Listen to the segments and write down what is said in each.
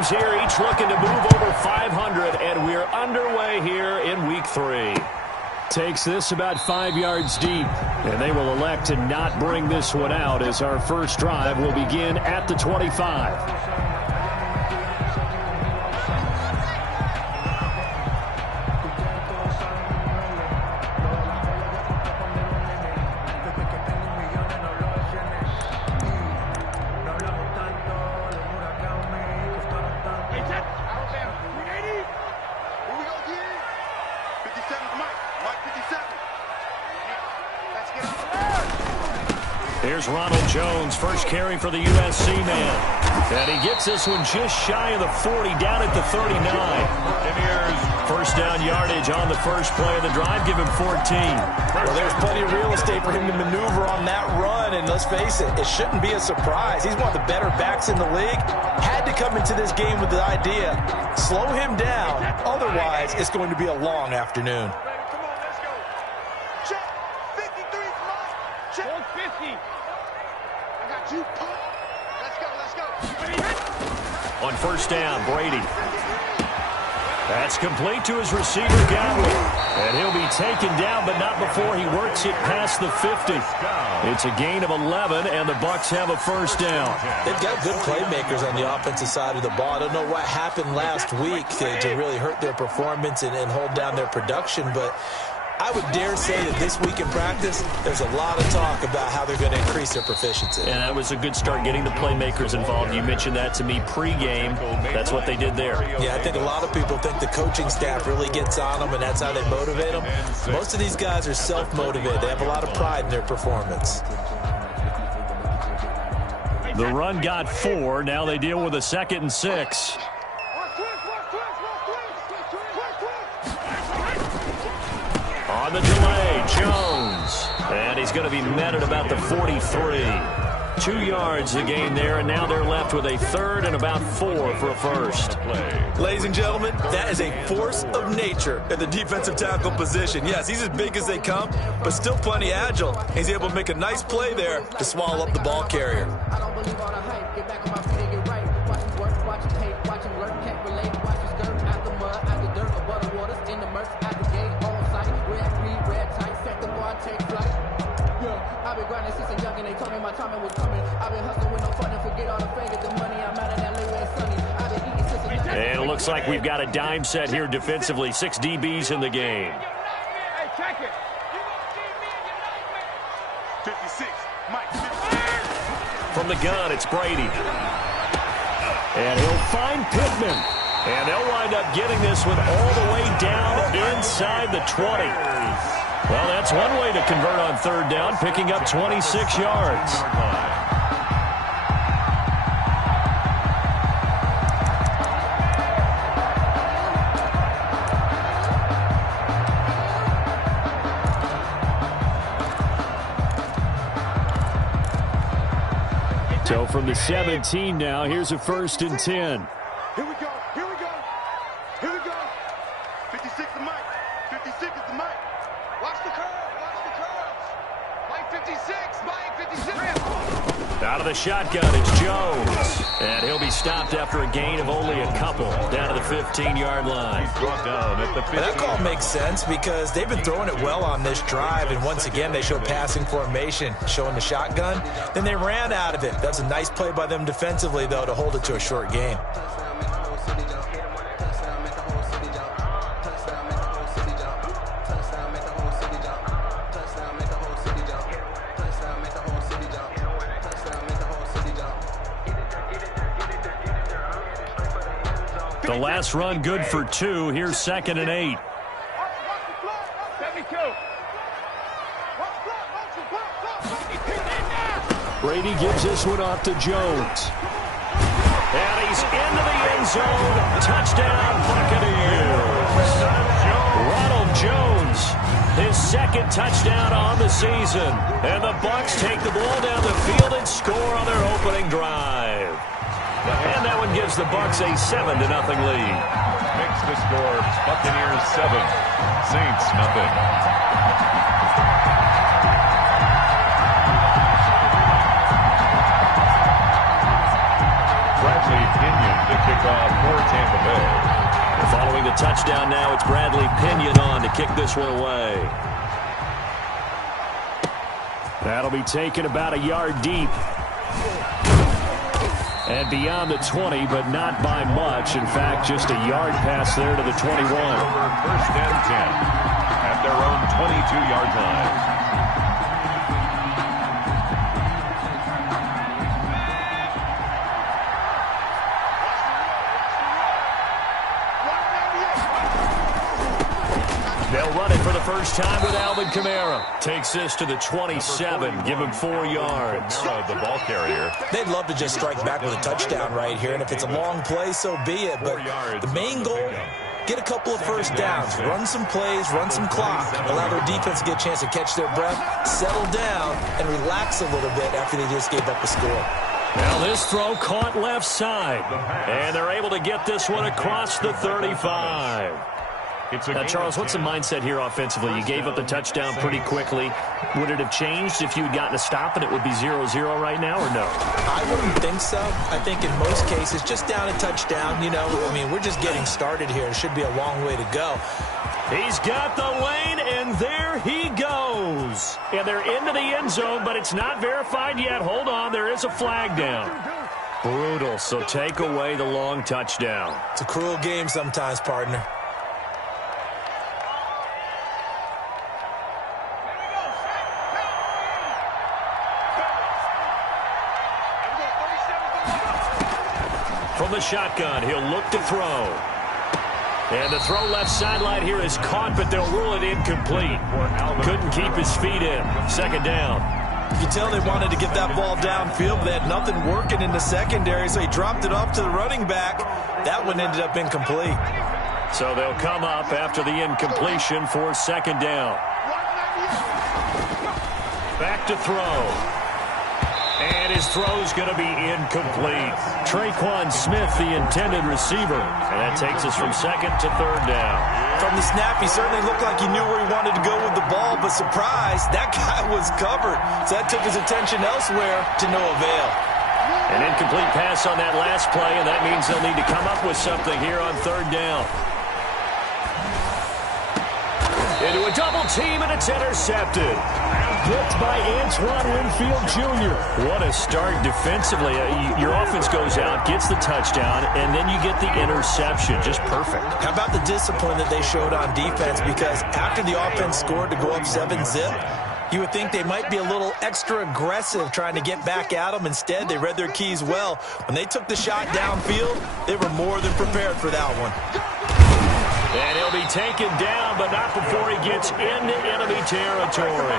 teams here, each looking to move over 500, and we're underway here in Week 3. Takes this about 5 yards deep, and they will elect to not bring this one out as our first drive will begin at the 25. Here's Ronald Jones, first carry for the USC man. And he gets this one just shy of the 40, down at the 39. And here's first down yardage on the first play of the drive. Give him 14. Well, there's plenty of real estate for him to maneuver on that run. And let's face it, it shouldn't be a surprise. He's one of the better backs in the league. Had to come into this game with the idea, slow him down. Otherwise, it's going to be a long afternoon. On first down, Brady. That's complete to his receiver, Godwin. And he'll be taken down, but not before he works it past the 50. It's a gain of 11, and the Bucs have a first down. They've got good playmakers on the offensive side of the ball. I don't know what happened last week to really hurt their performance and hold down their production, but I would dare say that this week in practice, there's a lot of talk about how they're going to increase their proficiency. And that was a good start, getting the playmakers involved. You mentioned that to me pregame. That's what they did there. Yeah, I think a lot of people think the coaching staff really gets on them, and that's how they motivate them. Most of these guys are self-motivated. They have a lot of pride in their performance. The run got 4. Now they deal with a 2nd and 6. On the delay, Jones. And he's going to be met at about the 43. 2 yards the gain there, and now they're left with a 3rd and about 4 for a first. Ladies and gentlemen, that is a force of nature at the defensive tackle position. Yes, he's as big as they come, but still plenty agile. He's able to make a nice play there to swallow up the ball carrier. I don't believe all the hype. Get back on my feet and get right. Watch him work, watch him hate, watch him lurk, can't relate. Watch his skirt out the mud, out the dirt, above the waters, in the murks, out the gate, on sight. Red tight, set the bar, take flight. Yeah, I've been grinding since a young and they told me my timing was coming. I've been hustling with no fun and forget all the fame, get the money. I'm out in LA where it's sunny. I've been eating since a young. And it looks like we've got a dime set here defensively. 6 DBs in the game. Hey, check it. 56, Mike. From the gun, it's Brady. And he'll find Pittman. And they'll wind up getting this one all the way down inside the 20. Well, that's one way to convert on 3rd down, picking up 26 yards. So from the 17 now, here's a 1st and 10. Here we go. Here we go. Here we go. 56 the mic. 56 is the mic. Watch the curve. Watch the curves. Mike 56. Mike 56. Out of the shotgun, it's Jones. And he'll be stopped after a gain of only a couple, down to the 15-yard line. That call makes sense because they've been throwing it well on this drive, and once again they show passing formation, showing the shotgun. Then they ran out of it. That's a nice play by them defensively, though, to hold it to a short gain. The last run good for 2. Here's 2nd and 8. Brady gives this one off to Jones. And he's into the end zone. Touchdown, Buccaneers. Ronald Jones, his 2nd touchdown on the season. And the Bucs take the ball down the field and score on their opening drive. And that one gives the Bucs a 7-0 lead. Makes the score. Buccaneers 7, Saints nothing. Bradley Pinion to kick off the touchdown now. It's Bradley Pinion on to kick this one away. That'll be taken about a yard deep. And beyond the 20, but not by much. In fact, just a yard pass there to the 21. First and 10 at their own 22-yard line. They'll run it for the first time with Alvin Kamara. Takes this to the 27. Give him 4 yards. The ball carrier. They'd love to just strike back with a touchdown right here, and if it's a long play, so be it. But the main goal, get a couple of first downs, run some plays, run some clock, allow their defense to get a chance to catch their breath, settle down, and relax a little bit after they just gave up a score. Now this throw caught left side, and they're able to get this one across the 35. Now, Charles, what's the mindset here offensively? You gave up the touchdown pretty quickly. Would it have changed if you had gotten a stop and it would be 0-0 right now, or no? I wouldn't think so. I think in most cases, just down a touchdown, you know, I mean, we're just getting started here. It should be a long way to go. He's got the lane, and there he goes. And they're into the end zone, but it's not verified yet. Hold on, there is a flag down. Brutal, so take away the long touchdown. It's a cruel game sometimes, partner. From the shotgun, he'll look to throw. And the throw left sideline here is caught, but they'll rule it incomplete. Couldn't keep his feet in. Second down. You can tell they wanted to get that ball downfield, but they had nothing working in the secondary, so he dropped it off to the running back. That one ended up incomplete. So they'll come up after the incompletion for second down. Back to throw. And his throw's going to be incomplete. Traquan Smith, the intended receiver. And that takes us from second to third down. From the snap, he certainly looked like he knew where he wanted to go with the ball, but surprise, that guy was covered. So that took his attention elsewhere to no avail. An incomplete pass on that last play, and that means they'll need to come up with something here on third down. Into a double team, and it's intercepted. Picked by Antoine Winfield Jr. What a start defensively. Your offense goes out, gets the touchdown, and then you get the interception. Just perfect. How about the discipline that they showed on defense? Because after the offense scored to go up 7-zip, you would think they might be a little extra aggressive trying to get back at them. Instead, they read their keys well. When they took the shot downfield, they were more than prepared for that one. And he'll be taken down, but not before he gets into enemy territory.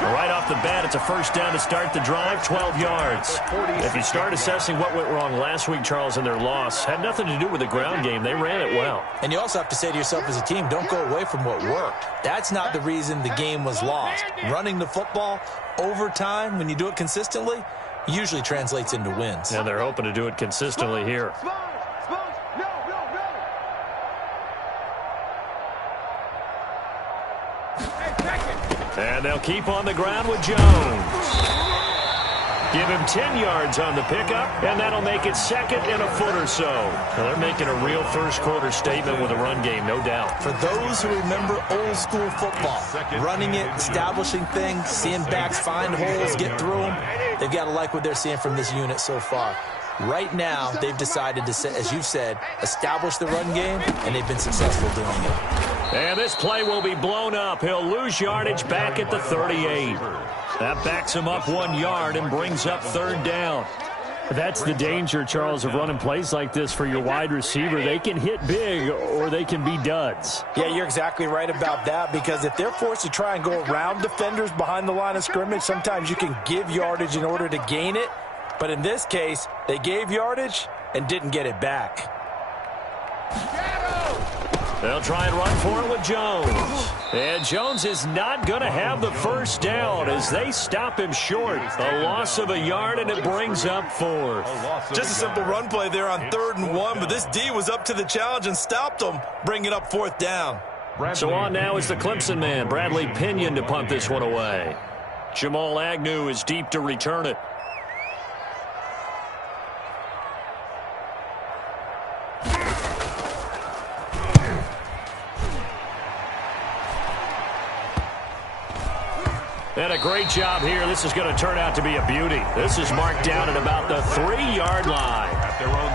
Right off the bat, it's a first down to start the drive, 12 yards. If you start assessing what went wrong last week, Charles, in their loss, had nothing to do with the ground game. They ran it well. And you also have to say to yourself as a team, don't go away from what worked. That's not the reason the game was lost. Running the football over time, when you do it consistently, usually translates into wins. And they're hoping to do it consistently here. And they'll keep on the ground with Jones. Give him 10 yards on the pickup, and that'll make it second and a foot or so. Now they're making a real first-quarter statement with a run game, no doubt. For those who remember old-school football, running it, establishing things, seeing backs find holes, get through them, they've got to like what they're seeing from this unit so far. Right now, they've decided to, as you've said, establish the run game, and they've been successful doing it. And this play will be blown up. He'll lose yardage back at the 38. That backs him up 1 yard and brings up third down. That's the danger, Charles, of running plays like this for your wide receiver. They can hit big or they can be duds. Yeah, you're exactly right about that, because if they're forced to try and go around defenders behind the line of scrimmage, sometimes you can give yardage in order to gain it. But in this case, they gave yardage and didn't get it back. They'll try and run for it with Jones. And Jones is not going to have the first down as they stop him short. A loss of a yard, and it brings up fourth. Just a simple run play there on 3rd and 1, but this D was up to the challenge and stopped them, bringing up 4th down. So on now is the Clemson man, Bradley Pinion, to punt this one away. Jamal Agnew is deep to return it. And a great job here. This is going to turn out to be a beauty. This is marked down at about the 3-yard line.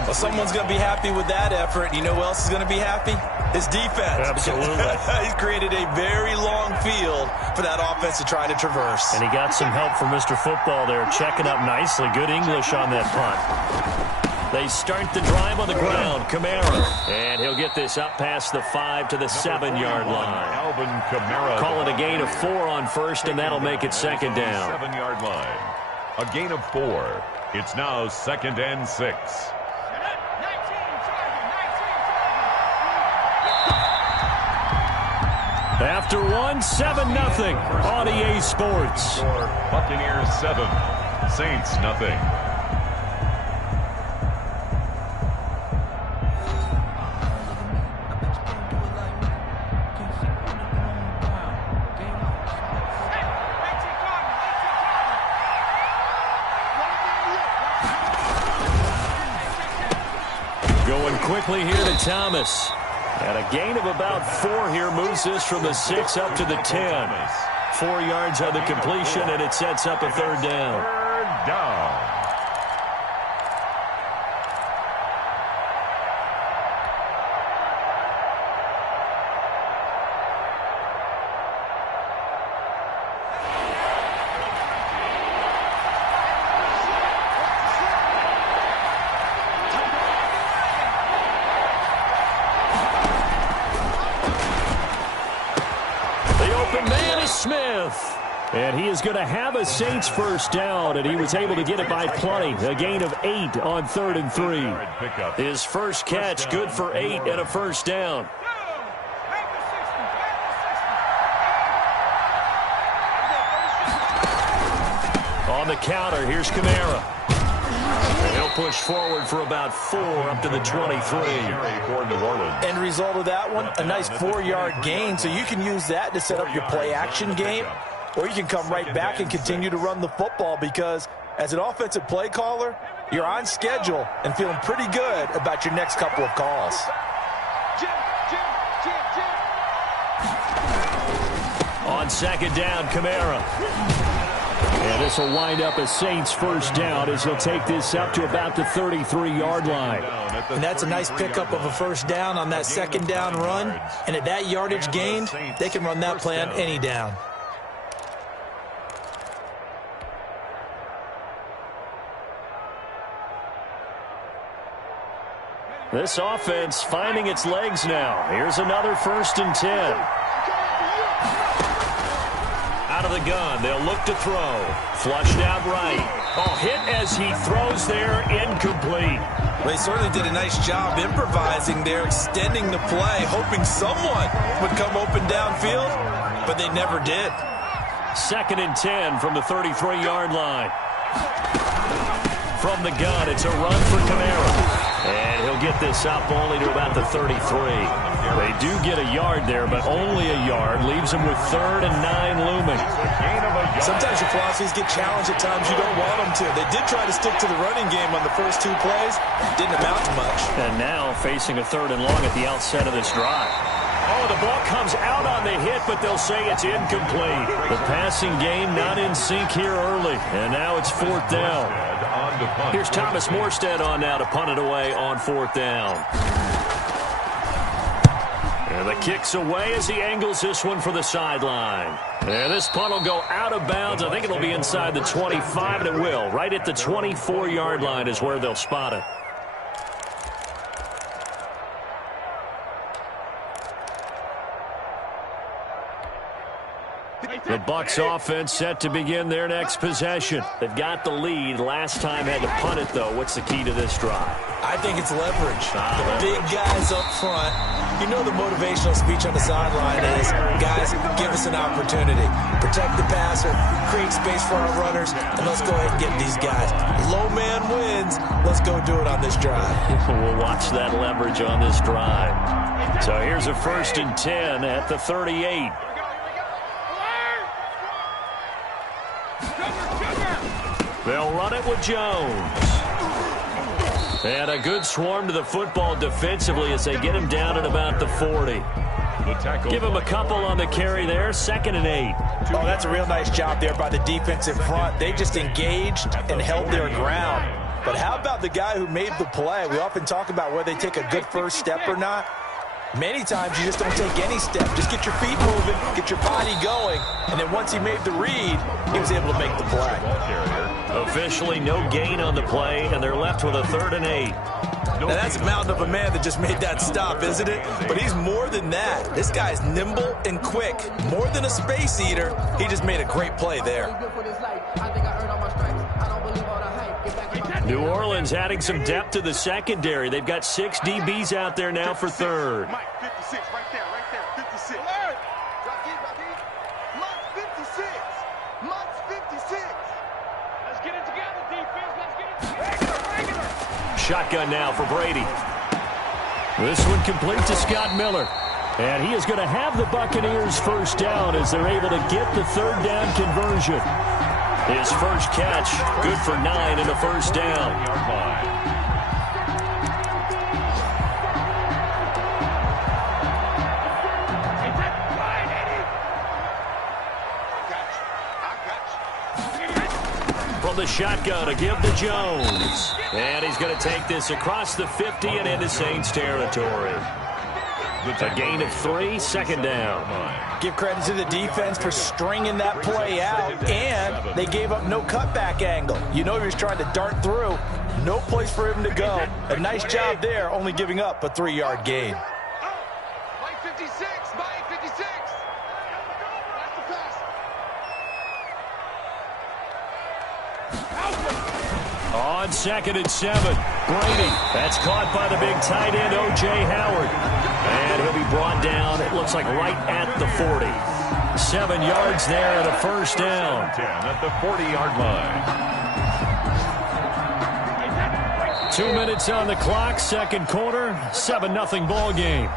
Well, someone's going to be happy with that effort. You know who else is going to be happy? His defense. Absolutely. He's created a very long field for that offense to try to traverse. And he got some help from Mr. Football there, checking up nicely. Good English on that punt. They start the drive on the ground. Kamara. And he'll get this up past the 5 to the 7-yard line. Alvin Kamara. Call it a gain of 4 on first, and that'll make it second down. 7-yard line. A gain of 4. It's now 2nd and 6. After 1, 7-0 on EA Sports. Buccaneers 7, Saints nothing. Going quickly here to Thomas. And a gain of about 4 here moves this from the 6 up to the 10. 4 yards on the completion, and it sets up a 3rd down. 3rd down. Smith. And he is going to have a Saints first down, and he was able to get it by plenty. A gain of 8 on 3rd and 3. His first catch, good for 8 and a first down. On the counter, here's Kamara. He'll push forward for about 4 up to the 23. End result of that one, a nice 4-yard gain, so you can use that to set up your play-action game, or you can come right back and continue to run the football because as an offensive play caller, you're on schedule and feeling pretty good about your next couple of calls. On 2nd down, Kamara. And this will wind up a Saints first down as he'll take this up to about the 33-yard line. And that's a nice pickup of a first down on that 2nd down run. And at that yardage gained, they can run that play on any down. This offense finding its legs now. Here's another 1st and 10. Out of the gun, they'll look to throw. Flushed out right. Oh, hit as he throws there, incomplete. They certainly did a nice job improvising there, extending the play, hoping someone would come open downfield, but they never did. 2nd and 10 from the 33-yard line. From the gun, it's a run for Kamara. And he'll get this up only to about the 33. They do get a yard there, but only a yard. Leaves them with 3rd and 9 looming. Sometimes your philosophies get challenged at times you don't want them to. They did try to stick to the running game on the first 2 plays. Didn't amount to much. And now facing a 3rd and long at the outset of this drive. Oh, the ball comes out on the hit, but they'll say it's incomplete. The passing game not in sync here early. And now it's 4th down. Here's Thomas Morstead on now to punt it away on 4th down. And the kick's away as he angles this one for the sideline. And this punt will go out of bounds. I think it'll be inside the 25, and it will. Right at the 24-yard line is where they'll spot it. The Bucs offense set to begin their next possession. They've got the lead. Last time had to punt it, though. What's the key to this drive? I think it's leverage. The big guys up front. You know the motivational speech on the sideline is, guys, give us an opportunity. Protect the passer, create space for our runners, and let's go ahead and get these guys. Low man wins. Let's go do it on this drive. We'll watch that leverage on this drive. So here's a 1st and 10 at the 38. They'll run it with Jones. And a good swarm to the football defensively as they get him down at about the 40. The tackle. Give him a couple on the carry there. 2nd and 8. Oh, that's a real nice job there by the defensive front. They just engaged and held their ground. But how about the guy who made the play? We often talk about whether they take a good first step or not. Many times you just don't take any step. Just get your feet moving, get your body going, and then once he made the read, he was able to make the play. Officially no gain on the play, and they're left with a 3rd and 8. Now that's a mountain of a man that just made that stop, isn't it? But he's more than that. This guy's nimble and quick. More than a space eater, he just made a great play there. New Orleans adding some depth to the secondary. They've got 6 DBs out there now for 3rd. Mike, 56, right there, 56. Monk's 56. Monk's 56. Let's get it together, defense. Let's get it together. Shotgun now for Brady. This one complete to Scott Miller. And he is going to have the Buccaneers first down as they're able to get the 3rd down conversion. His first catch, good for 9 and a first down. From the shotgun, a give to Jones. And he's going to take this across the 50 and into Saints territory. A gain of 3, 2nd down. Give credit to the defense for stringing that play out, and they gave up no cutback angle. You know he was trying to dart through. No place for him to go. A nice job there, only giving up a 3-yard gain. Mike 56. Mike 56. That's the pass. On 2nd and 7, Brady. That's caught by the big tight end, O.J. Howard. And he'll be brought down, it looks like right at the 40. 7 yards there and a first down. 10 at the 40-yard line. 2 minutes on the clock, 2nd quarter, 7-0 ball game.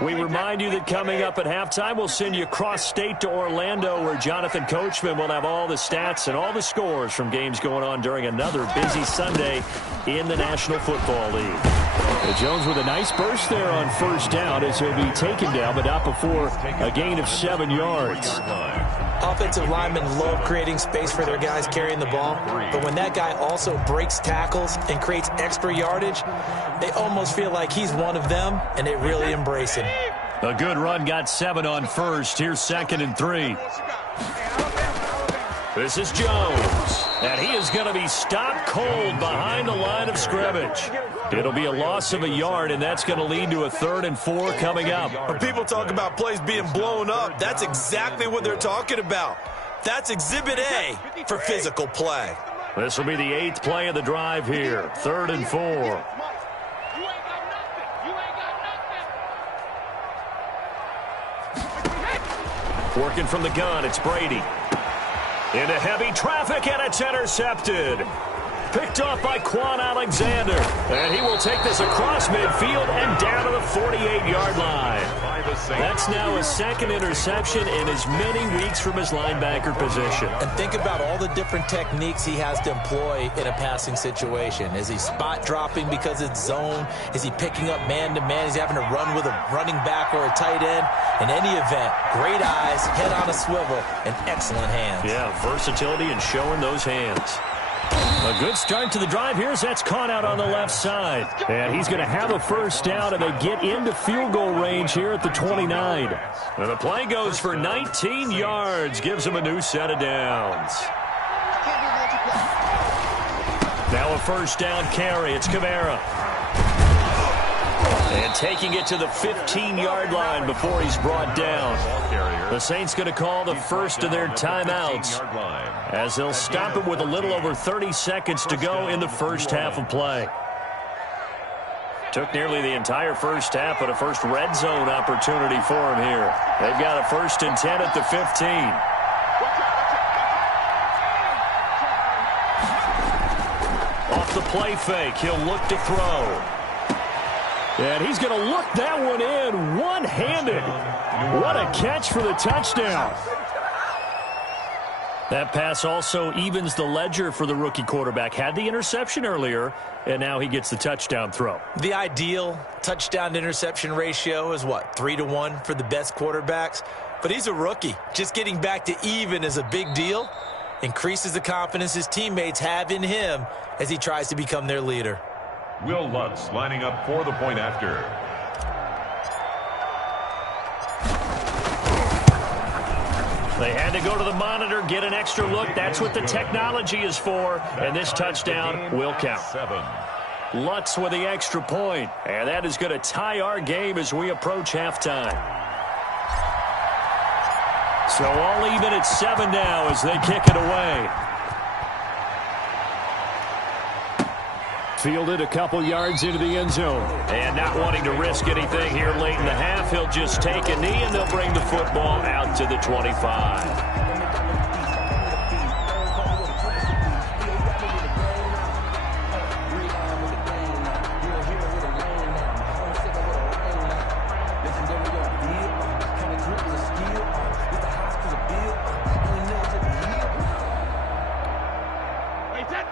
We remind you that coming up at halftime, we'll send you cross-state to Orlando, where Jonathan Coachman will have all the stats and all the scores from games going on during another busy Sunday in the National Football League. Jones with a nice burst there on first down as he'll be taken down, but not before a gain of 7 yards. Offensive linemen love creating space for their guys carrying the ball, but when that guy also breaks tackles and creates extra yardage, they almost feel like he's one of them, and they really embrace him. A good run got 7 on first. Here's 2nd and 3. This is Jones, and he is going to be stopped cold behind the line of scrimmage. It'll be a loss of a yard, and that's going to lead to a 3rd and 4 coming up. When people talk about plays being blown up, that's exactly what they're talking about. That's Exhibit A for physical play. This will be the 8th play of the drive here. 3rd and 4. Working from the gun, it's Brady. Into heavy traffic, and it's intercepted. Picked off by Quan Alexander. And he will take this across midfield and down to the 48-yard line. That's now his 2nd interception in as many weeks from his linebacker position. And think about all the different techniques he has to employ in a passing situation. Is he spot dropping because it's zone? Is he picking up man-to-man? Is he having to run with a running back or a tight end? In any event, great eyes, head on a swivel, and excellent hands. Yeah, versatility and showing those hands. A good start to the drive here as that's caught out on the left side. And he's going to have a first down, and they get into field goal range here at the 29. And the play goes for 19 yards, gives him a new set of downs. Now a first down carry. It's Kamara. And taking it to the 15-yard line before he's brought down. The Saints going to call the first of their timeouts as they'll stop it with a little over 30 seconds to go in the first half of play. Took nearly the entire first half, but a first red zone opportunity for him here. They've got a 1st and 10 at the 15. Off the play fake, he'll look to throw. And he's going to look that one in one-handed. What a catch for the touchdown. That pass also evens the ledger for the rookie quarterback. Had the interception earlier, and now he gets the touchdown throw. The ideal touchdown-to-interception ratio is, what, 3-to-1 for the best quarterbacks? But he's a rookie. Just getting back to even is a big deal. Increases the confidence his teammates have in him as he tries to become their leader. Will Lutz lining up for the point after. They had to go to the monitor, get an extra look. That's what the technology is for, and this touchdown will count. 7. Lutz with the extra point, and that is going to tie our game as we approach halftime. So all even at 7 now as they kick it away. Fielded a couple yards into the end zone. And not wanting to risk anything here late in the half, he'll just take a knee and they'll bring the football out to the 25.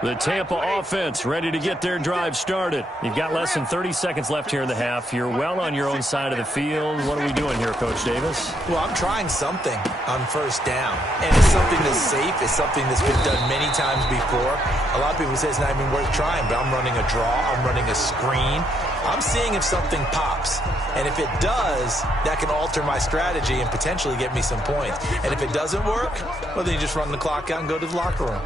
The Tampa offense ready to get their drive started. You've got less than 30 seconds left here in the half. You're well on your own side of the field. What are we doing here, Coach Davis? Well, I'm trying something on first down. And it's something that's safe. It's something that's been done many times before. A lot of people say it's not even worth trying, but I'm running a draw. I'm running a screen. I'm seeing if something pops. And if it does, that can alter my strategy and potentially get me some points. And if it doesn't work, well, then you just run the clock out and go to the locker room.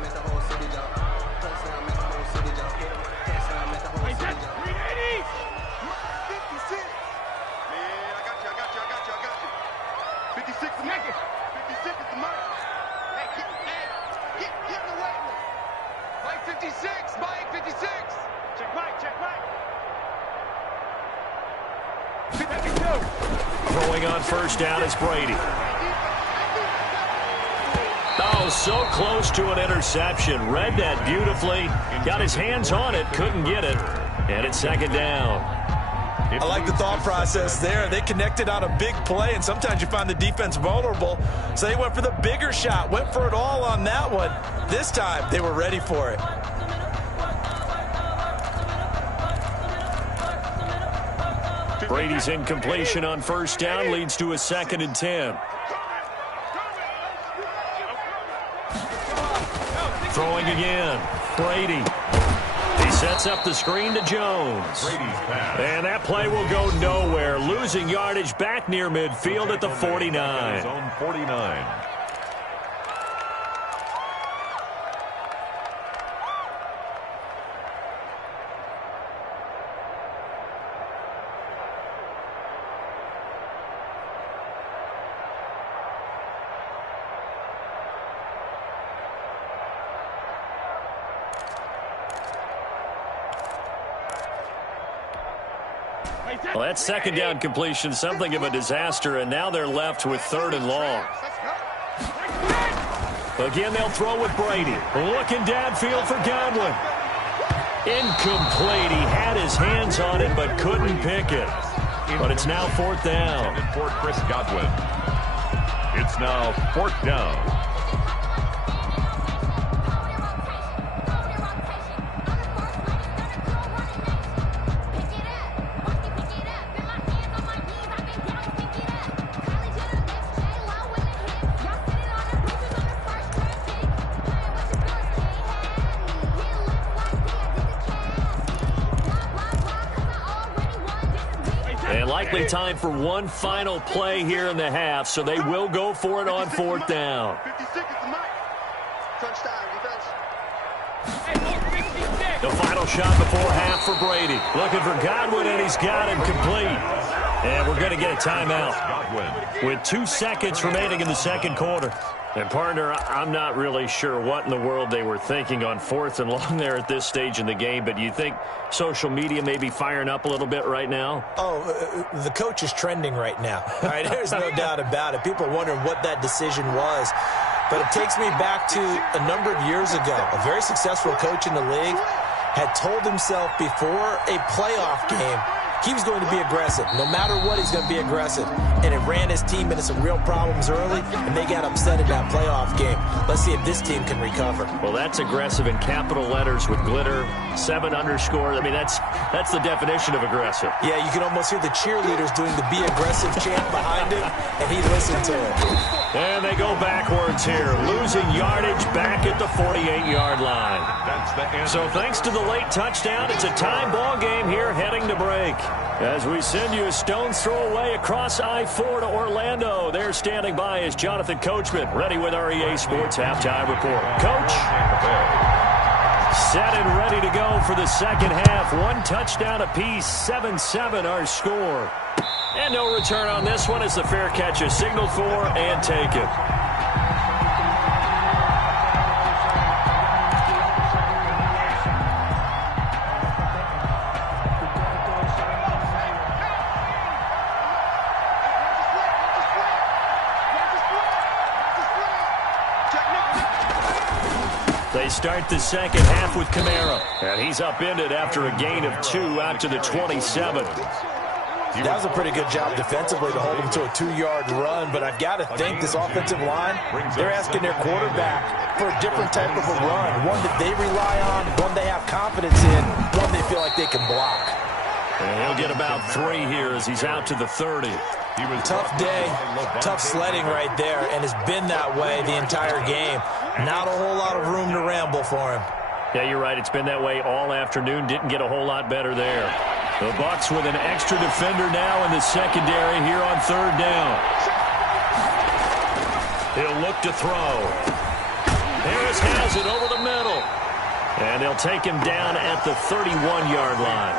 Throwing on first down is Brady. Oh, so close to an interception. Read that beautifully. Got his hands on it, couldn't get it. And it's second down. I like the thought process there. They connected on a big play, and sometimes you find the defense vulnerable. So they went for the bigger shot, went for it all on that one. This time, they were ready for it. Brady's incompletion on first down leads to a 2nd and 10. Throwing again. Brady. He sets up the screen to Jones. And that play will go nowhere. Losing yardage back near midfield at the 49. Zone 49. Well, that second down completion, something of a disaster, and now they're left with 3rd and long. Again, they'll throw with Brady. Looking downfield for Godwin. Incomplete. He had his hands on it but couldn't pick it. But it's now 4th down. For Chris Godwin. It's now 4th down. And likely time for one final play here in the half, so they will go for it on 4th down. 56 is the mic. Touchdown, defense. The final shot before half for Brady. Looking for Godwin, and he's got him complete. And we're going to get a timeout with 2 seconds remaining in the second quarter. And, partner, I'm not really sure what in the world they were thinking on 4th and long there at this stage in the game, but do you think social media may be firing up a little bit right now? Oh, the coach is trending right now. All right, there's no doubt about it. People are wondering what that decision was. But it takes me back to a number of years ago. A very successful coach in the league had told himself before a playoff game he was going to be aggressive. No matter what, he's going to be aggressive. And it ran his team into some real problems early, and they got upset in that playoff game. Let's see if this team can recover. Well, that's aggressive in capital letters with glitter, 7 underscore. I mean, that's the definition of aggressive. Yeah, you can almost hear the cheerleaders doing the "Be Aggressive" chant behind him, and he listened to it. And they go backwards here, losing yardage back at the 48-yard line. So thanks to the late touchdown, it's a tie ball game here heading to break. As we send you a stone's throw away across I-4 to Orlando. There standing by is Jonathan Coachman, ready with our EA Sports Halftime Report. Coach? Set and ready to go for the second half. 1 touchdown apiece, 7-7 our score. And no return on this one as the fair catch is signaled for and taken. They start the second half with Kamara. And he's upended after a gain of 2 out to the 27. That was a pretty good job defensively to hold him to a 2-yard run, but I've got to think this offensive line, they're asking their quarterback for a different type of a run, one that they rely on, one they have confidence in, one they feel like they can block. And he'll get about 3 here as he's out to the 30. Tough day, tough sledding right there, and it's been that way the entire game. Not a whole lot of room to ramble for him. Yeah, you're right. It's been that way all afternoon. Didn't get a whole lot better there. The Bucs with an extra defender now in the secondary here on 3rd down. He'll look to throw. Harris has it over the middle. And they'll take him down at the 31-yard line.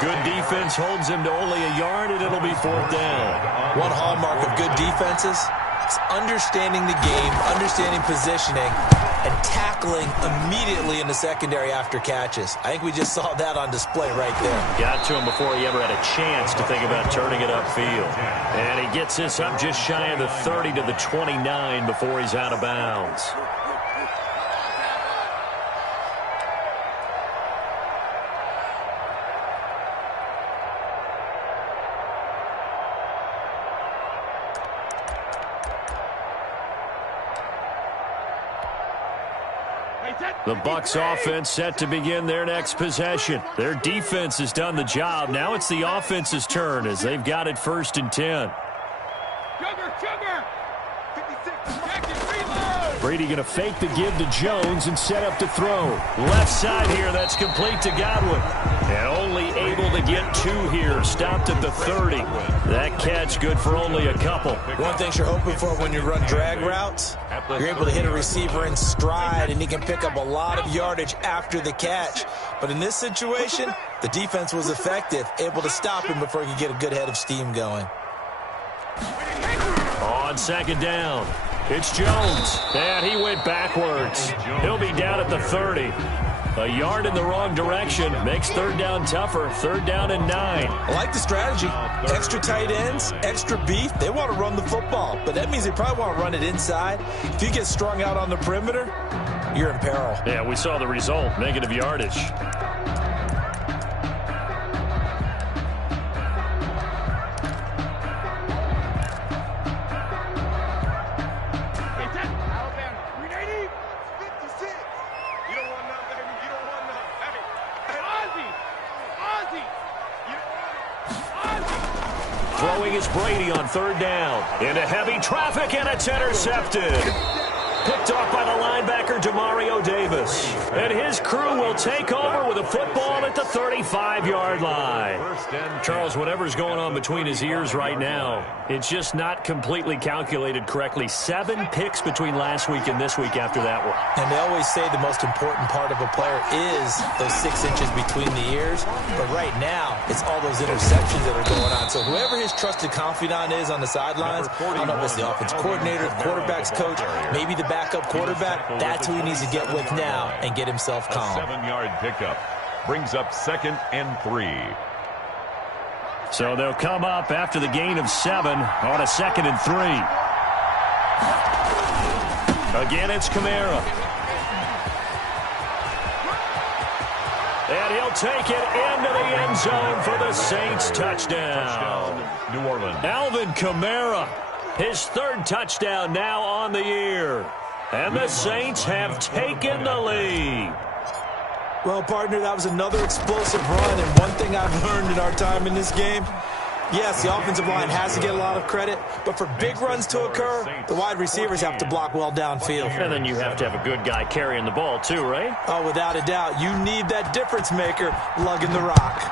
Good defense holds him to only a yard, and it'll be 4th down. One hallmark of good defenses is understanding the game, understanding positioning, and tackling immediately in the secondary after catches. I think we just saw that on display right there. Got to him before he ever had a chance to think about turning it upfield. And he gets this up just shy of the 30 to the 29 before he's out of bounds. The Bucs offense set to begin their next possession. Their defense has done the job. Now it's the offense's turn as they've got it 1st and 10. Brady going to fake the give to Jones and set up to throw. Left side here, that's complete to Godwin. And only able to get 2 here, stopped at the 30. That catch good for only a couple. One thing you're hoping for when you run drag routes, you're able to hit a receiver in stride, and he can pick up a lot of yardage after the catch. But in this situation, the defense was effective, able to stop him before he could get a good head of steam going. On 2nd down, it's Jones. And he went backwards. He'll be down at the 30. A yard in the wrong direction makes 3rd down tougher. 3rd down and 9. I like the strategy. Extra tight ends, extra beef. They want to run the football, but that means they probably want to run it inside. If you get strung out on the perimeter, you're in peril. Yeah, we saw the result. Negative yardage. Throwing is Brady on 3rd down. Into heavy traffic, and it's intercepted. Picked off by the linebacker, Demario Davis. And his crew will take over with a football at the 35-yard line. Charles, whatever's going on between his ears right now, it's just not completely calculated correctly. 7 picks between last week and this week after that one. And they always say the most important part of a player is those 6 inches between the ears. But right now, it's all those interceptions that are going on. So whoever his trusted confidant is on the sidelines, I don't know if it's the offense coordinator, the quarterback's coach, maybe the backup quarterback, that's who he needs to get with now and get himself calm. A 7-yard pickup brings up 2nd and 3. So they'll come up after the gain of 7 on a 2nd and 3. Again, it's Kamara. And And he'll take it into the end zone for the Saints touchdown. New Orleans. Alvin Kamara, his third touchdown now on the year. And the Saints have taken the lead. Well, partner, that was another explosive run, and one thing I've learned in our time in this game, yes, the offensive line has to get a lot of credit, but for big runs to occur, the wide receivers have to block well downfield. And then you have to have a good guy carrying the ball too, right? Oh, without a doubt. You need that difference maker lugging the rock.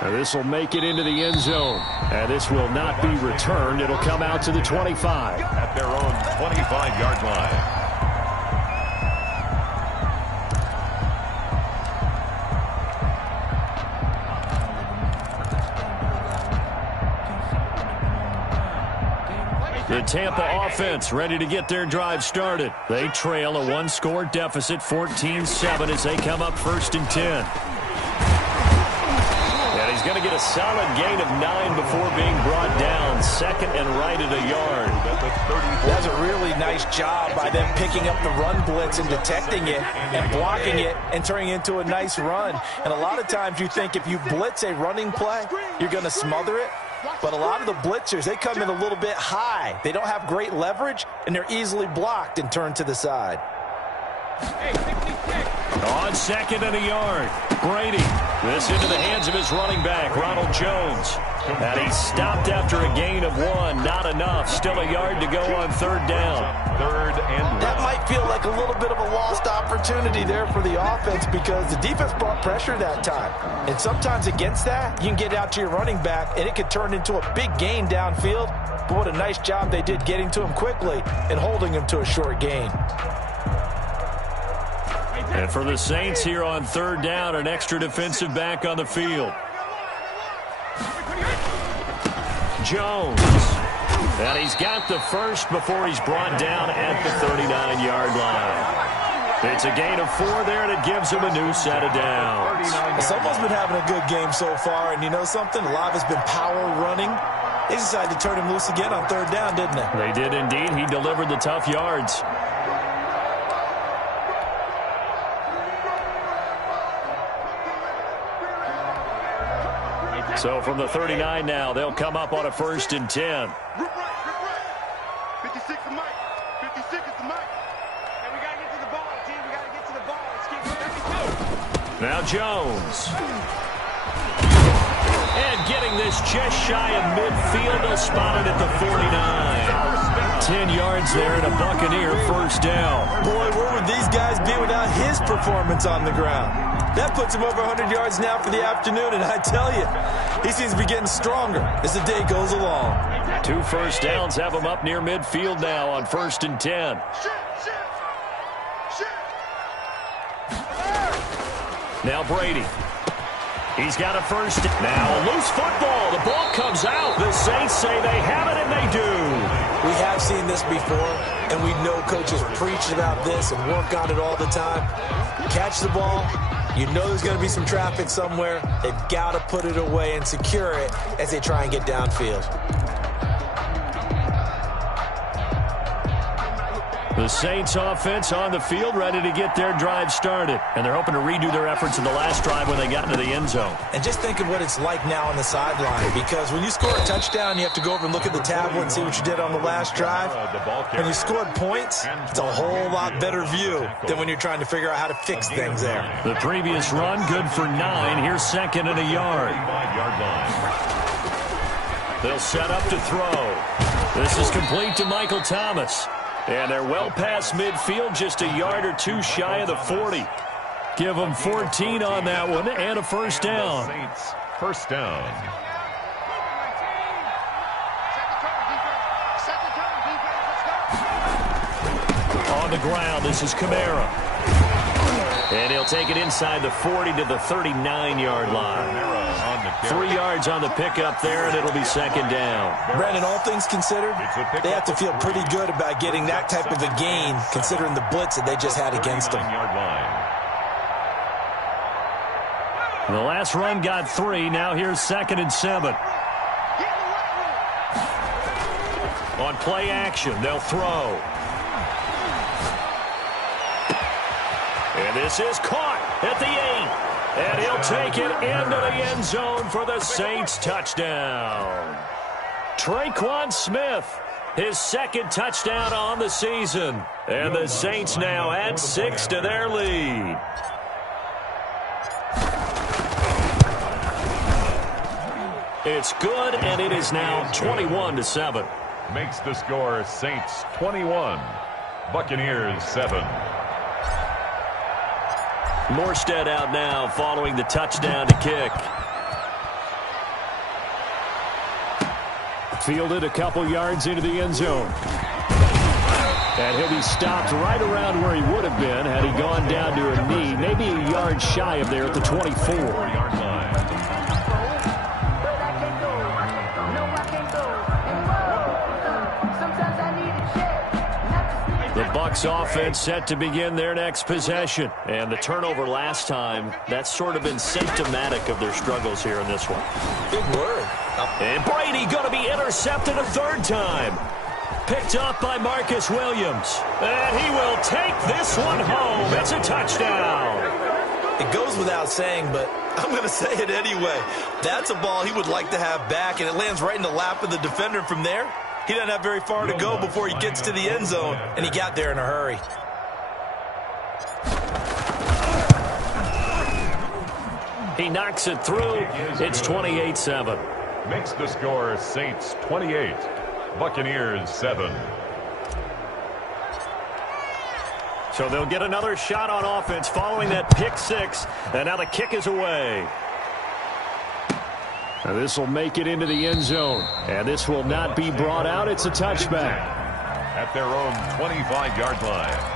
Now this will make it into the end zone. And this will not be returned. It'll come out to the 25. At their own 25-yard line. The Tampa offense ready to get their drive started. They trail a one-score deficit, 14-7, as they come up 1st and 10. And he's going to get a solid gain of 9 before being brought down. 2nd and right at a yard. That's a really nice job by them picking up the run blitz and detecting it and blocking it and turning it into a nice run. And a lot of times you think if you blitz a running play, you're going to smother it. But a lot of the blitzers, they come in a little bit high. They don't have great leverage, and they're easily blocked and turned to the side. On 2nd and a yard, Brady. This into the hands of his running back, Ronald Jones. And he's stopped after a gain of 1. Not enough. Still a yard to go on 3rd down. 3rd and 1. That might feel like a little bit of a lost opportunity there for the offense because the defense brought pressure that time. And sometimes against that, you can get out to your running back, and it could turn into a big gain downfield. But what a nice job they did getting to him quickly and holding him to a short gain. And for the Saints here on 3rd down, an extra defensive back on the field. Jones. And he's got the first before he's brought down at the 39-yard line. It's a gain of 4 there, and it gives him a new set of downs. Someone's been having a good game so far, and you know something? A lot of it's been power running. They decided to turn him loose again on 3rd down, didn't they? They did indeed. He delivered the tough yards. So from the 39 now, they'll come up on a 1st and 10. 56 to Mike. 56 is the Mike. And we got to get to the ball, team. We got to get to the ball. Let's keep 32. Now Jones. And getting this just shy of midfield. They'll spot it at the 49. 10 yards there and a Buccaneer 1st down. Boy, where would these guys be without his performance on the ground? That puts him over 100 yards now for the afternoon, and I tell you, he seems to be getting stronger as the day goes along. 2 first downs have him up near midfield now on 1st and 10. Now Brady. He's got a first. Now a loose football. The ball comes out. The Saints say they have it, and they do. We have seen this before, and we know coaches preach about this and work on it all the time. Catch the ball. You know there's going to be some traffic somewhere. They've got to put it away and secure it as they try and get downfield. The Saints offense on the field ready to get their drive started. And they're hoping to redo their efforts in the last drive when they got into the end zone. And just think of what it's like now on the sideline, because when you score a touchdown, you have to go over and look at the tablet and see what you did on the last drive. When you scored points, it's a whole lot better view than when you're trying to figure out how to fix things there. The previous run, good for 9. Here's 2nd and a yard. They'll set up to throw. This is complete to Michael Thomas. And they're well past midfield, just a yard or 2 shy of the 40. Give them 14 on that one and a 1st down. Saints, 1st down. On the ground, this is Kamara. And he'll take it inside the 40 to the 39-yard line. 3 yards on the pickup there, and it'll be 2nd down. Brandon, all things considered, they have to feel pretty good about getting that type of a gain, considering the blitz that they just had against them. The last run got 3. Now here's 2nd and 7. On play action, they'll throw. And this is caught at the 8. And he'll take it into the end zone for the Saints touchdown. Traquan Smith, his second touchdown on the season. And the Saints now add 6 to their lead. It's good, and it is now 21-7. Makes the score Saints 21, Buccaneers 7. Morstead out now following the touchdown to kick. Fielded a couple yards into the end zone. And he'll be stopped right around where he would have been had he gone down to a knee, maybe a yard shy of there at the 24-yard line. The Bucs offense set to begin their next possession. And the turnover last time, that's sort of been symptomatic of their struggles here in this one. Big word. And Brady going to be intercepted a third time. Picked up by Marcus Williams. And he will take this one home. It's a touchdown. It goes without saying, but I'm going to say it anyway. That's a ball he would like to have back, and it lands right in the lap of the defender from there. He doesn't have very far to go before he gets to the end zone, and he got there in a hurry. He knocks it through. It's 28-7. Makes the score Saints 28, Buccaneers 7. So they'll get another shot on offense following that pick six, and now the kick is away. Now this will make it into the end zone, and this will not be brought out. It's a touchback. At their own 25-yard line.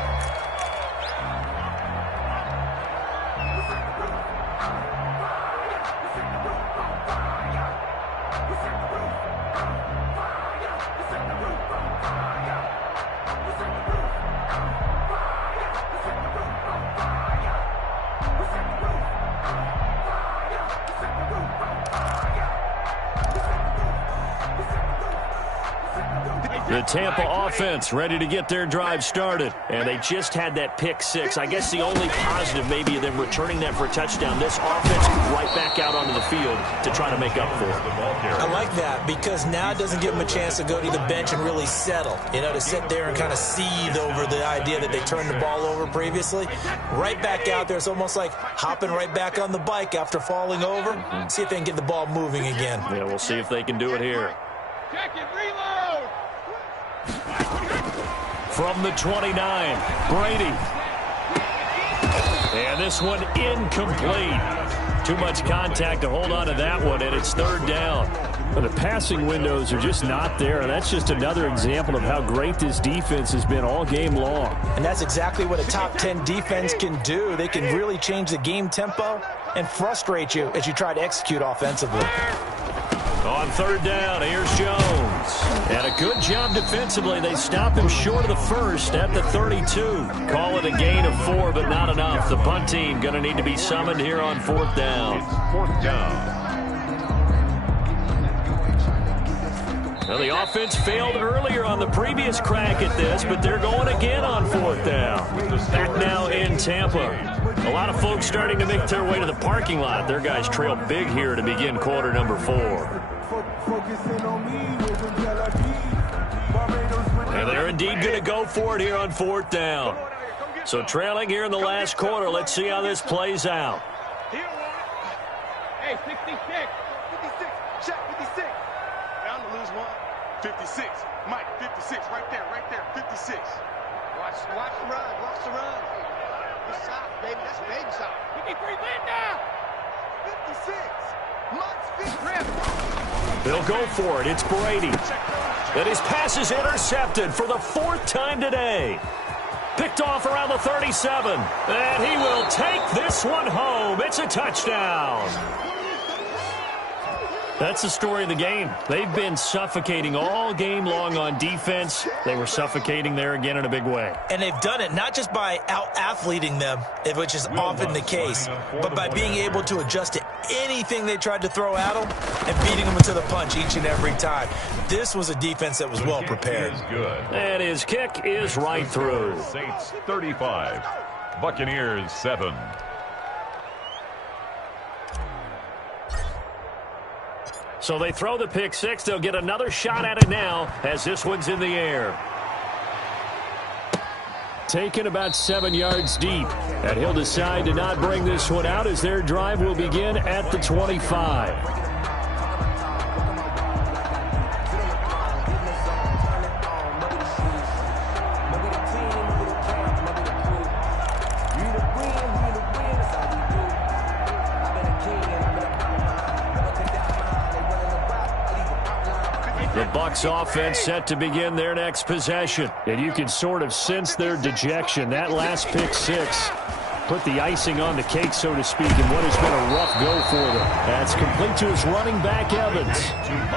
The Tampa offense ready to get their drive started. And they just had that pick six. I guess the only positive maybe of them returning that for a touchdown. This offense right back out onto the field to try to make up for it. I like that because now it doesn't give them a chance to go to the bench and really settle. You know, to sit there and kind of seethe over the idea that they turned the ball over previously. Right back out there. It's almost like hopping right back on the bike after falling over. See if they can get the ball moving again. Yeah, we'll see if they can do it here. Check it, reload. From the 29, Brady. And this one incomplete. Too much contact to hold on to that one, and it's third down. Well, the passing windows are just not there. That's just another example of how great this defense has been all game long. And that's exactly what a top 10 defense can do. They can really change the game tempo and frustrate you as you try to execute offensively. On third down, here's Jones. And a good job defensively. They stop him short of the first at the 32. Call it a gain of 4, but not enough. The punt team going to need to be summoned here on fourth down. It's fourth down. Well, the offense failed earlier on the previous crack at this, but they're going again on fourth down. Back now in Tampa. A lot of folks starting to make their way to the parking lot. Their guys trail big here to begin quarter number 4. And they're indeed going to go for it here on fourth down. So trailing here in the last quarter. Let's see how this plays out. Hey, 66. 56. Check 56. Bound to lose one. 56. Mike, 56. Right there, 56. Watch the run. Watch the run. Good shot, baby. That's a baby shot. 53, land down. 56. Mike's 50. They'll go for it. It's Brady. And his pass is intercepted for the 4th time today. Picked off around the 37. And he will take this one home. It's a touchdown. That's the story of the game. They've been suffocating all game long on defense. They were suffocating there again in a big way. And they've done it not just by out-athleting them, which is often the case, but by being able to adjust to anything they tried to throw at them and beating them to the punch each and every time. This was a defense that was well prepared. Good. And his kick is right through. Saints 35, Buccaneers 7. So they throw the pick six. They'll get another shot at it now as this one's in the air. Taken about 7 yards deep. And he'll decide to not bring this one out as their drive will begin at the 25. The Bucs offense set to begin their next possession. And you can sort of sense their dejection. That last pick six put the icing on the cake, so to speak, in what has been a rough go for them. That's complete to his running back, Evans.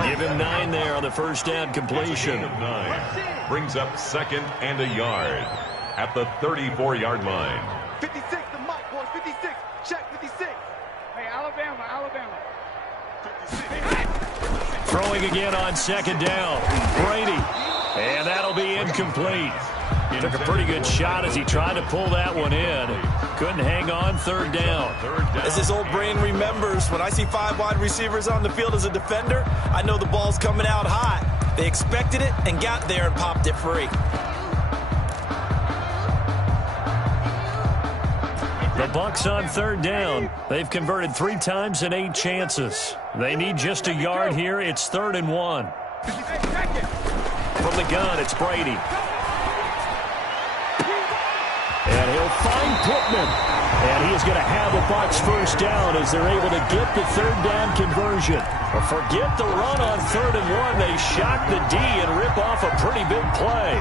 Give him 9 there on the first down completion. 9. Brings up 2nd and a yard at the 34-yard line. 56, the mic, boys. 56. Check 56. Hey, Alabama. 56. Throwing again on 2nd down. Brady. And that'll be incomplete. Took a pretty good shot as he tried to pull that one in. Couldn't hang on. 3rd down. As his old brain remembers, when I see 5 wide receivers on the field as a defender, I know the ball's coming out hot. They expected it and got there and popped it free. The Bucs on 3rd down. They've converted 3 times in 8 chances. They need just a yard here. It's 3rd and 1. From the gun, it's Brady. And he'll find Pittman. And he is going to have the Bucs first down as they're able to get the 3rd down conversion. But forget the run on 3rd and 1. They shock the D and rip off a pretty big play.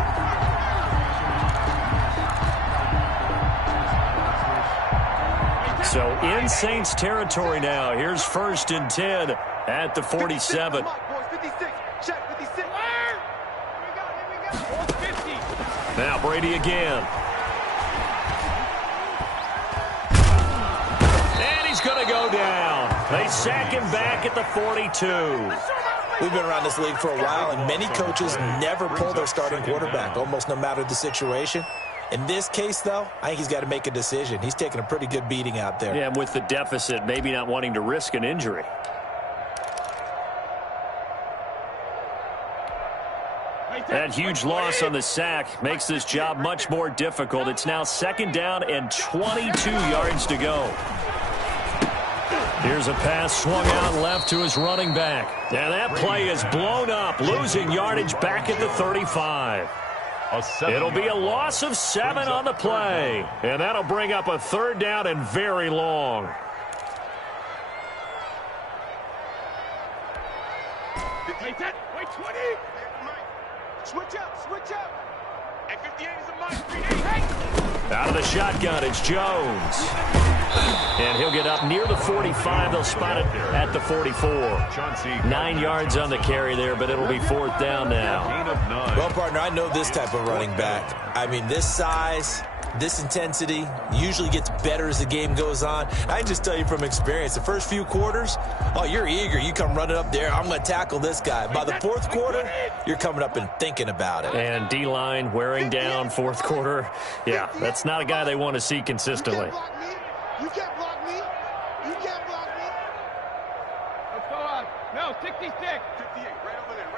So in Saints territory now. Here's 1st and 10 at the 47. Now Brady again. And he's going to go down. They sack him back at the 42. We've been around this league for a while, and many coaches never pull their starting quarterback, almost no matter the situation. In this case, though, I think he's got to make a decision. He's taking a pretty good beating out there. Yeah, with the deficit, maybe not wanting to risk an injury. That huge loss on the sack makes this job much more difficult. It's now 2nd down and 22 yards to go. Here's a pass swung out left to his running back. And that play is blown up, losing yardage back at the 35. It'll be a loss of 7 on the play. And that'll bring up a 3rd down and very long. Wait, 20. Switch up. At 58 is a mic. Out of the shotgun, it's Jones. And he'll get up near the 45. They'll spot it at the 44. 9 yards on the carry there, but it'll be 4th down now. Well, partner, I know this type of running back. I mean, this size, this intensity usually gets better as the game goes on. I can just tell you from experience, the first few quarters, oh, you're eager. You come running up there. I'm going to tackle this guy. By the 4th quarter, you're coming up and thinking about it. And D-line wearing down 4th quarter. Yeah, that's not a guy they want to see consistently. You can't block me. Let's go on. No, 66. 58, right over there.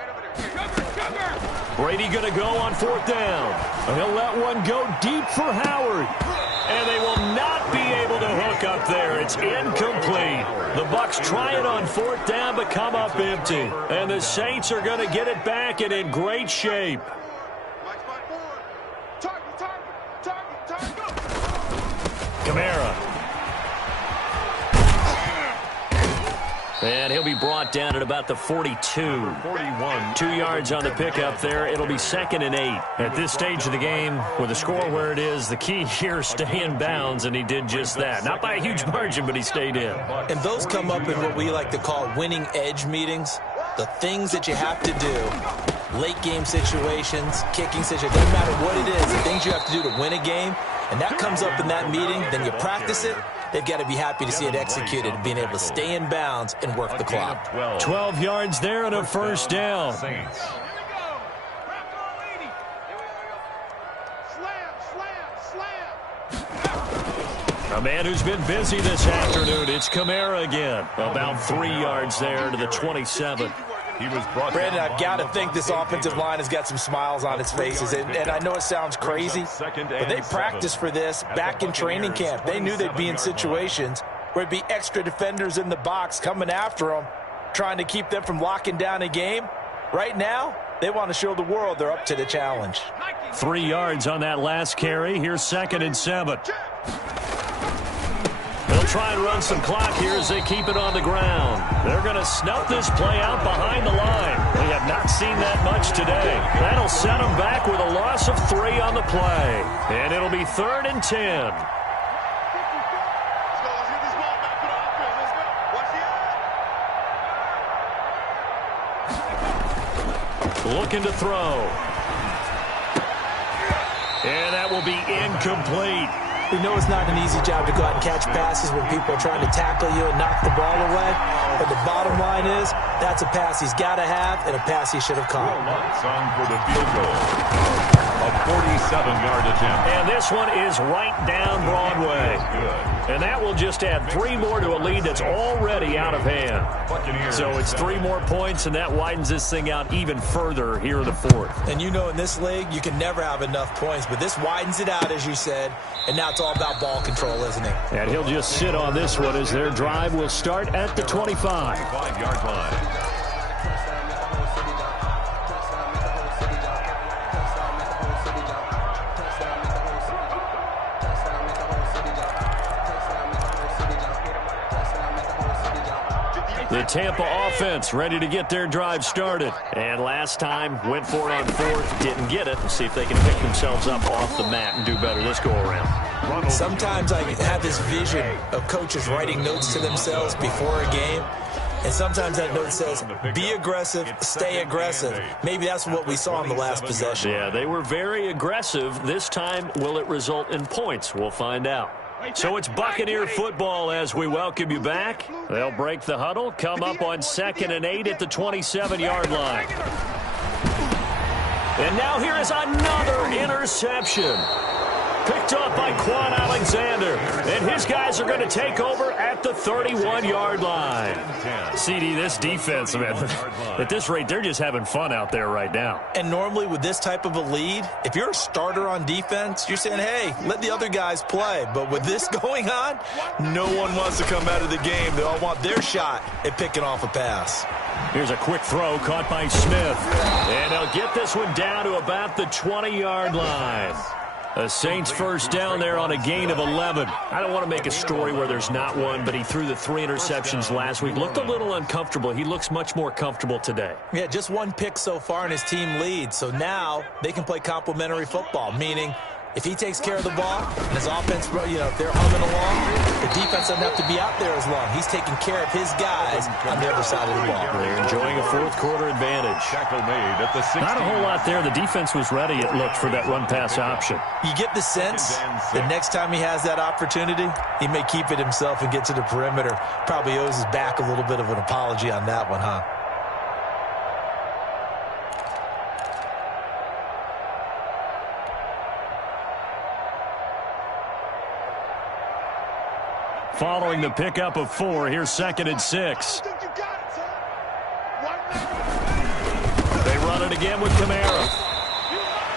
Cover. Brady going to go on 4th down. And he'll let one go deep for Howard. And they will not be able to hook up there. It's incomplete. The Bucs try it on 4th down, but come up empty. And the Saints are going to get it back and in great shape. Kamara. And he'll be brought down at about the 42. 41. 2 yards on the pickup there. It'll be 2nd and 8. At this stage of the game, with the score where it is, the key here is stay in bounds, and he did just that. Not by a huge margin, but he stayed in. And those come up in what we like to call winning edge meetings. The things that you have to do, late game situations, kicking situations, doesn't matter what it is, the things you have to do to win a game, and that comes up in that meeting, then you practice it. They've got to be happy to see it executed and being able to stay in bounds and work the clock. 12 yards there and a 1st down. Saints. Slam. A man who's been busy this afternoon. It's Kamara again. About 3 yards there to the 27. He was brought Brandon, I've got to think this offensive line has got some smiles on its faces. And I know it sounds crazy, but they practiced for this back in training camp. They knew they'd be in situations where it'd be extra defenders in the box coming after them, trying to keep them from locking down a game. Right now, they want to show the world they're up to the challenge. 3 yards on that last carry. Here's 2nd and 7. They'll try and run some clock here as they keep it on the ground. They're going to snuff this play out behind the line. We have not seen that much today. That'll set them back with a loss of 3 on the play. And it'll be 3rd and 10. Looking to throw. And that will be incomplete. We know it's not an easy job to go out and catch passes when people are trying to tackle you and knock the ball away. But the bottom line is, that's a pass he's got to have and a pass he should have caught. on for the field goal. A 47-yard attempt. And this one is right down Broadway. And that will just add 3 more to a lead that's already out of hand. So it's 3 more points, and that widens this thing out even further here in the 4th. And you know in this league, you can never have enough points, but this widens it out, as you said, and now it's all about ball control, isn't it? And he'll just sit on this one as their drive will start at the 25. 5-yard line. The Tampa offense ready to get their drive started. And last time, went for it on 4th, didn't get it. Let's see if they can pick themselves up off the mat and do better this go-around. Sometimes I have this vision of coaches writing notes to themselves before a game. And sometimes that note says, be aggressive, stay aggressive. Maybe that's what we saw in the last possession. Yeah, they were very aggressive. This time, will it result in points? We'll find out. So it's Buccaneer football as we welcome you back. They'll break the huddle, come up on 2nd and 8 at the 27-yard line. And now here is another interception. Picked up by Quan Alexander. And his guys are going to take over at the 31-yard line. CD, this defense, man, at this rate, they're just having fun out there right now. And normally with this type of a lead, if you're a starter on defense, you're saying, hey, let the other guys play. But with this going on, no one wants to come out of the game. They all want their shot at picking off a pass. Here's a quick throw caught by Smith. And they'll get this one down to about the 20-yard line. The Saints first down there on a gain of 11. I don't want to make a story where there's not one, but he threw the 3 interceptions last week. Looked a little uncomfortable. He looks much more comfortable today. Yeah, just 1 pick so far and his team leads. So now they can play complementary football, meaning if he takes care of the ball and his offense, if they're humming along, the defense doesn't have to be out there as long. He's taking care of his guys on the other side of the ball. They're enjoying a 4th quarter advantage. Tackle made at the 16. Not a whole lot there. The defense was ready, it looked, for that run-pass option. You get the sense that next time he has that opportunity, he may keep it himself and get to the perimeter. Probably owes his back a little bit of an apology on that one, huh? Following the pickup of 4, here's 2nd and 6. They run it again with Kamara.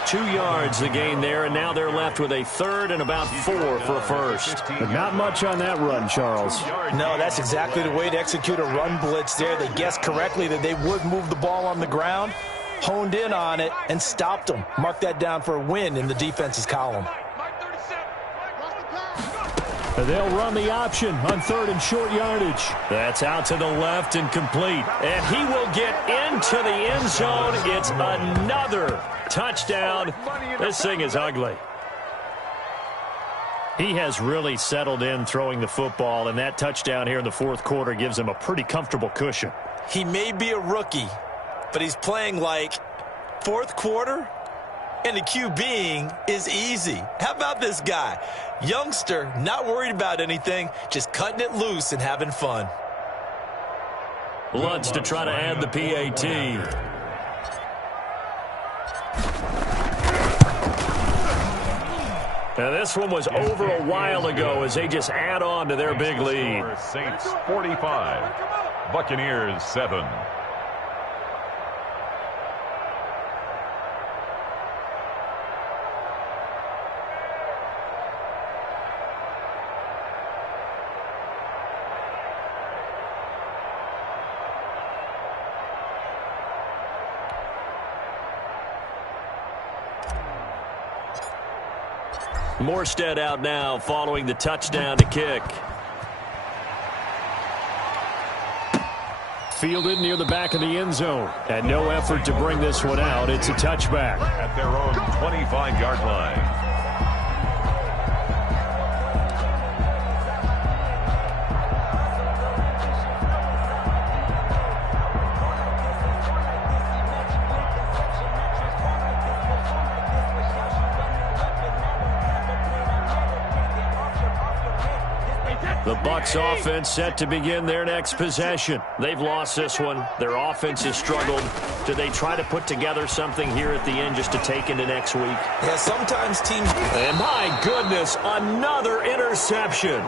2 yards the gain there, and now they're left with a 3rd and about 4 for a first. But not much on that run, Charles. No, that's exactly the way to execute a run blitz there. They guessed correctly that they would move the ball on the ground, honed in on it, and stopped them. Mark that down for a win in the defense's column. They'll run the option on 3rd and short yardage. That's out to the left and complete. And he will get into the end zone. It's another touchdown. This thing is ugly. He has really settled in throwing the football, and that touchdown here in the 4th quarter gives him a pretty comfortable cushion. He may be a rookie, but he's playing like 4th quarter, and the QBing is easy. How about this guy? Youngster, not worried about anything, just cutting it loose and having fun. Lutz to try to add the PAT. Now, this one was over a while ago as they just add on to their big lead. Saints 45, Buccaneers 7. Morstead out now following the touchdown to kick. Fielded near the back of the end zone. And no effort to bring this one out. It's a touchback. At their own 25-yard line. The Bucs offense set to begin their next possession. They've lost this one. Their offense has struggled. Do they try to put together something here at the end just to take into next week? Yeah, sometimes teams... And my goodness, another interception.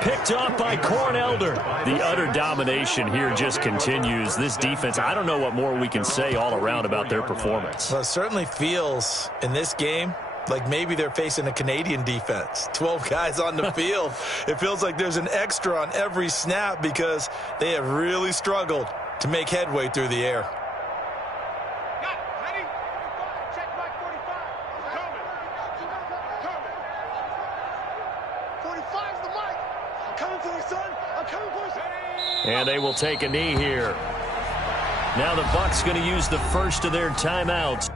Picked up by Cornelder. The utter domination here just continues. This defense, I don't know what more we can say all around about their performance. Well, it certainly feels in this game like maybe they're facing a Canadian defense. 12 guys on the field. It feels like there's an extra on every snap because they have really struggled to make headway through the air. Ready? Check mark 45. Coming. 45's the mic. I'm coming for you, son. I'm coming for you. And they will take a knee here. Now the Bucs going to use the first of their timeouts.